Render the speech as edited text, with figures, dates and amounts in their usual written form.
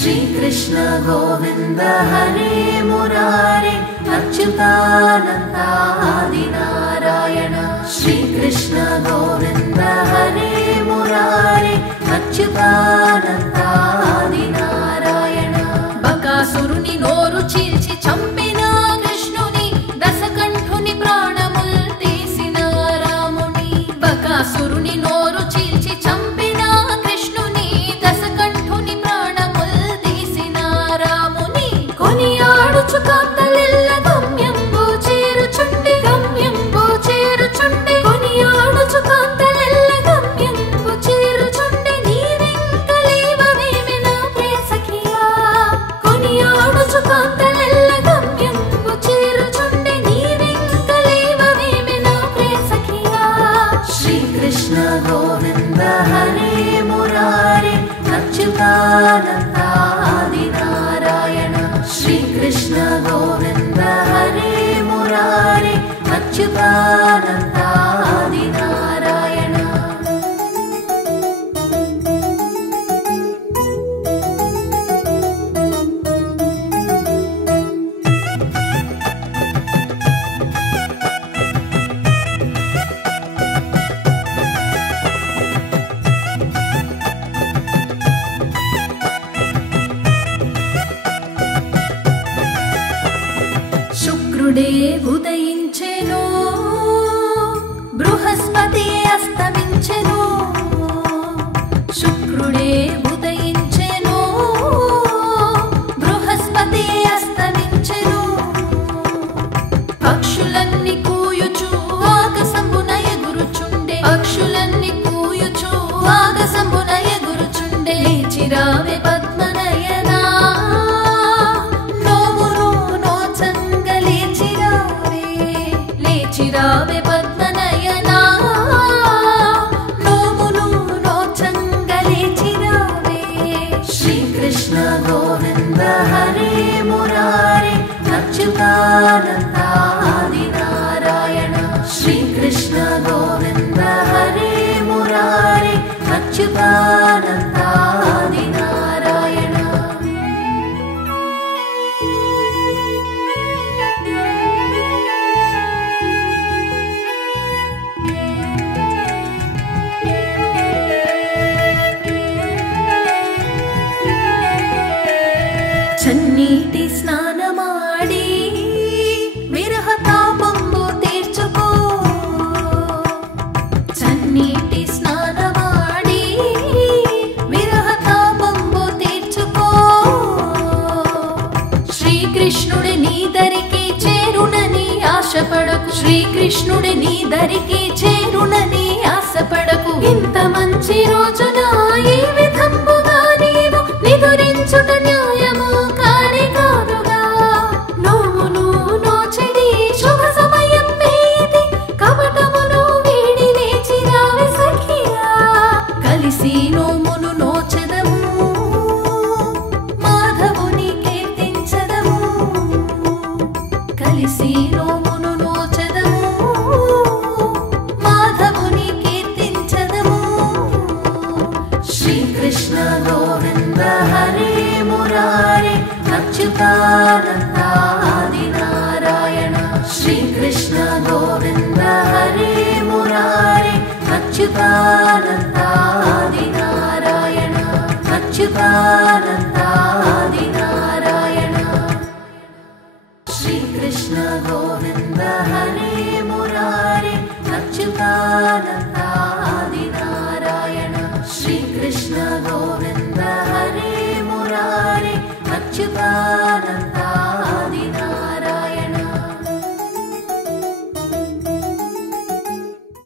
श्री कृष्ण गोविंद हरे मुरारे अच्युतानंद आदि नारायण। श्री कृष्ण गोविंद हरे मुरारे अच्युतानंद आदि नारायण। बकासुरुनि नोरु चील्చి చంపిన కృష్ణుని దశకంఠుని ప్రాణముల్ తీసిన రాముని। బకాసురుని నోరు చీల్చి చంపిన కృష్ణుని దశకంఠుని ప్రాణముల్ తీసిన రాముని। కొనియాడుచు కాంతలెల్ల గమ్యంబు చేరుచుండి గమ్యంబు చేరుచుండి కొనియాడుచు కాంతలెల్ల గమ్యంబు చేరుచుండి నీవెంక లేవవేమి నా ప్రియ సఖియా। కొనియాడుచు కాంతలెల్ల గమ్యంబు చేరుచుండి నీవెంక లేవవేమి నా ప్రియ సఖియా। శ్రీ కృష్ణ గోవింద హరే మురారే అచ్యుతానంద ఆది నారాయణ। श्री कृष्ण गोविंद हरे मुरारे अच्युतानंद आदि नारायण। शुक्रुडे उदयिंచెను बृहस्पति अस्तमिंచెను। शुक्रुडे उदयिंచెను बृहस्पति अस्तमिंచెను। పక్షులన్నీ కూయుచు ఆకాశంబున ఎగురుచుండే పక్షులన్నీ కూయుచు ఆకాశంబున ఎగురుచుండే। లేచిరావే పద్మనయనా లేచిరావే పద్మనయనా నోములు నోచంగ లేచిరావే। శ్రీ కృష్ణ గోవింద హరే మురారే అచ్యుతానంద ఆది నారాయణ। శ్రీ కృష్ణ గోవింద హరే మురారే అచ్యుతానంద ఆది నారాయణ। చన్నీటి స్నానమాడి విరహ తాపంబు తీర్చుకో। చన్నీటి స్నానమాడి విరహ తాపంబు తీర్చుకో। శ్రీకృష్ణుడి నీ దరికి చేరునని ఆశపడకు శ్రీకృష్ణుడి నీ దరికి చేరునని ఆశపడకు। ఇంత మంచి రోజున ఈ విధంబుగా నీవు నిదురించుట న్యాయము కానే కాదుగా। నోమును నోచెడి శుభ సమయం మీది కపటమును వీడి లేచిరావే సఖియా। కలిసి నోమును నోచెదము మాధవుని కీర్తించెదము। కలిసి నోమును నోచెదము మాధవుని కీర్తించెదము। శ్రీ కృష్ణ గోవింద హరే మురారే అచ్యుతానంద ఆది నారాయణ। శ్రీ కృష్ణ గోవింద హరే మురారే అచ్యుతానంద ఆది నారాయణ అచ్యుతానంద ఆది నారాయణ। శ్రీ కృష్ణ గోవింద హరే మురారే అచ్యుతానంద